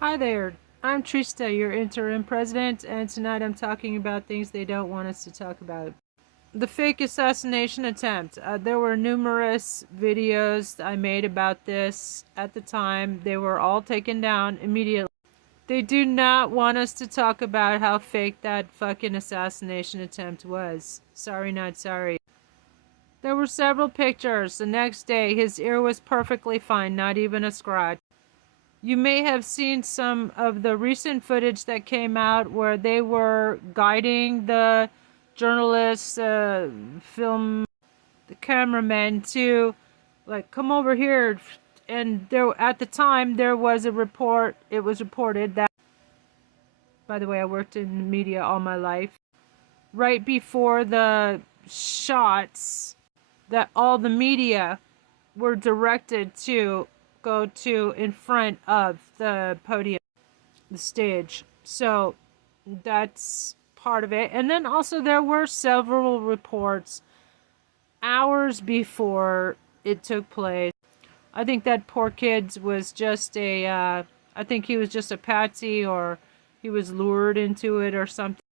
Hi there, I'm Trista, your interim president, and tonight I'm talking about things they don't want us to talk about. The fake assassination attempt. There were numerous videos I made about this at the time. They were all taken down immediately. They do not want us to talk about how fake that fucking assassination attempt was. Sorry, not sorry. There were several pictures. The next day, his ear was perfectly fine, not even a scratch. You may have seen some of the recent footage that came out where they were guiding the journalists, film, the cameramen to, like, come over here. And there, at the time, there was a report. It was reported that, by the way, I worked in media all my life. Right before the shots, that all the media were directed to go to in front of the podium, the stage. So that's part of it. And then also there were several reports hours before it took place. I think that poor kid was just I think he was just a patsy, or he was lured into it or something.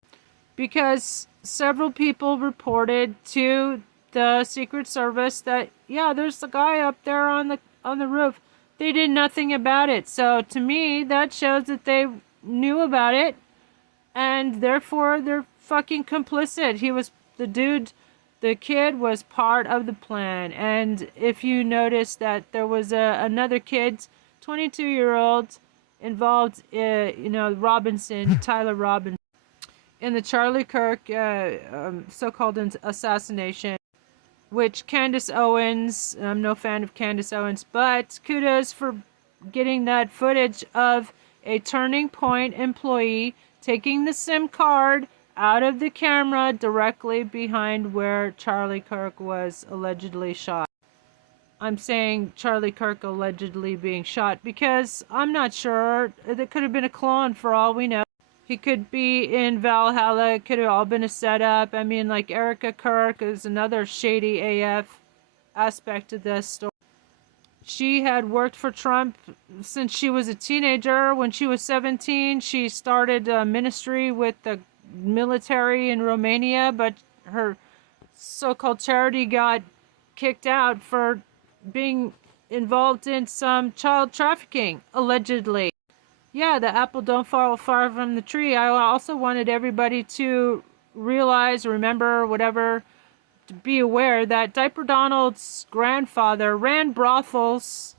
Because several people reported to the Secret Service that, yeah, there's the guy up there on the roof. They did nothing about it. So to me, that shows that they knew about it, and therefore they're fucking complicit. The kid was part of the plan. And if you notice that there was another kid, 22-year-old, involved, Robinson, Tyler Robinson, in the Charlie Kirk so-called assassination, which Candace Owens, I'm no fan of Candace Owens, but kudos for getting that footage of a Turning Point employee taking the SIM card out of the camera directly behind where Charlie Kirk was allegedly shot. I'm saying Charlie Kirk allegedly being shot because I'm not sure. It could have been a clone for all we know. He could be in Valhalla. It could have all been a setup. I mean, like, Erica Kirk is another shady AF aspect of this story. She had worked for Trump since she was a teenager. When she was 17, she started a ministry with the military in Romania, but her so-called charity got kicked out for being involved in some child trafficking, allegedly. Yeah, the apple don't fall far from the tree. I also wanted everybody to realize, remember, whatever, to be aware that Diaper Donald's grandfather ran brothels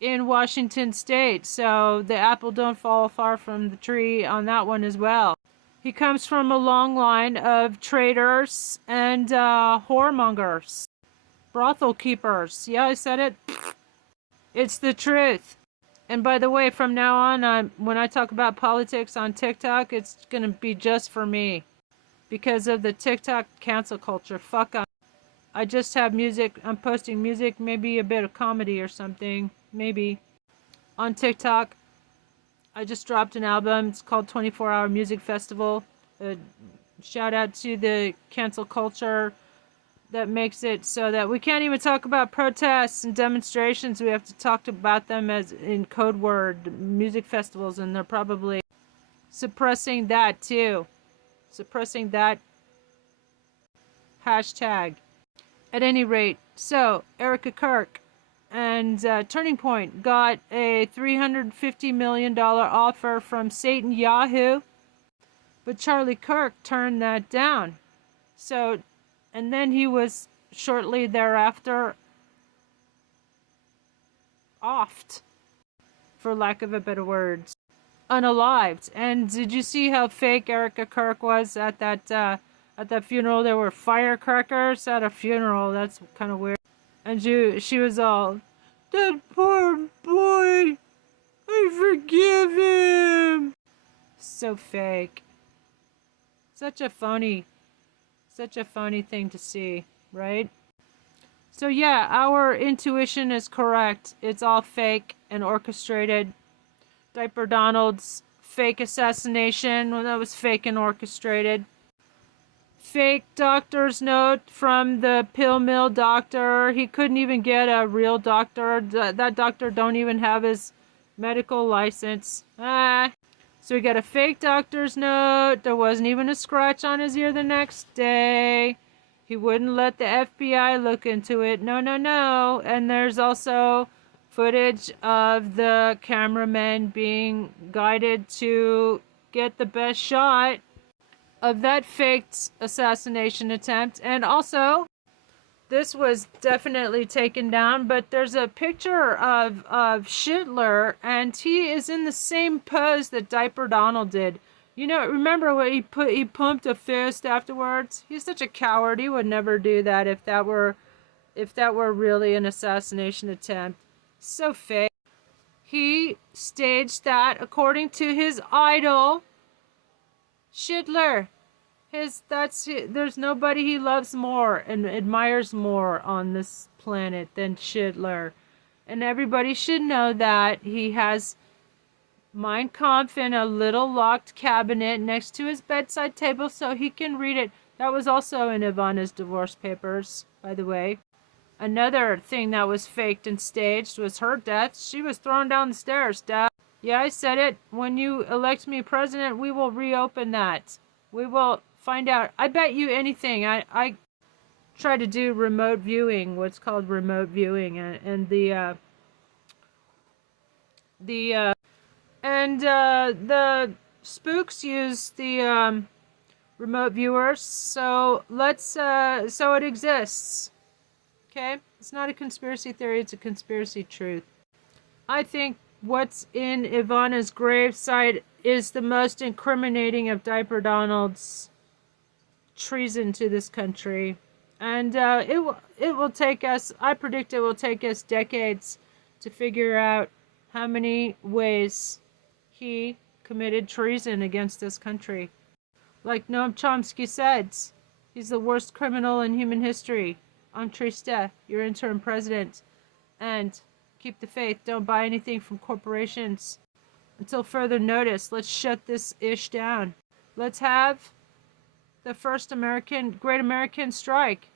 in Washington State. So the apple don't fall far from the tree on that one as well. He comes from a long line of traders and whoremongers, brothel keepers. Yeah, I said it. It's the truth. And by the way, from now on, when I talk about politics on TikTok, it's going to be just for me. Because of the TikTok cancel culture. Fuck on. I just have music. I'm posting music, maybe a bit of comedy or something. Maybe. On TikTok. I just dropped an album. It's called 24 Hour Music Festival. Shout out to the cancel culture that makes it so that we can't even talk about protests and demonstrations. We have to talk about them as in code word music festivals, and they're probably suppressing that too. Suppressing that hashtag. At any rate, so Erica Kirk and Turning Point got a $350 million offer from Satan Yahoo, but Charlie Kirk turned that down. So, and then he was shortly thereafter offed, for lack of a better words, unalived. And did you see how fake Erica Kirk was at that funeral? There were firecrackers at a funeral. That's kind of weird. And she was all, that poor boy, I forgive him. So fake. Such a phony thing to see, right? So yeah, our intuition is correct. It's all fake and orchestrated. Diaper Donald's fake assassination, well, that was fake and orchestrated. Fake doctor's note from the pill mill doctor. He couldn't even get a real doctor. That doctor don't even have his medical license. So he got a fake doctor's note. There wasn't even a scratch on his ear the next day. He wouldn't let the FBI look into it. No, no, no. And there's also footage of the cameraman being guided to get the best shot of that faked assassination attempt. And also, this was definitely taken down, but there's a picture of Schindler, and he is in the same pose that Diaper Donald did. You know, remember what he pumped a fist afterwards? He's such a coward. He would never do that if that were really an assassination attempt. So fake. He staged that according to his idol, Schindler. There's nobody he loves more and admires more on this planet than Schindler. And everybody should know that. He has Mein Kampf in a little locked cabinet next to his bedside table so he can read it. That was also in Ivana's divorce papers, by the way. Another thing that was faked and staged was her death. She was thrown down the stairs. Yeah, I said it. When you elect me president, we will reopen that. We will find out. I bet you anything. I try to do remote viewing, what's called remote viewing, and the spooks use the remote viewers. So so it exists. Okay, it's not a conspiracy theory. It's a conspiracy truth. I think what's in Ivana's gravesite is the most incriminating of Diaper Donald's treason to this country. And it will take us, I predict it will take us decades to figure out how many ways he committed treason against this country. Like Noam Chomsky said, he's the worst criminal in human history. I'm Trista, your interim president. And keep the faith. Don't buy anything from corporations until further notice. Let's shut this ish down. Let's have the first Great American strike.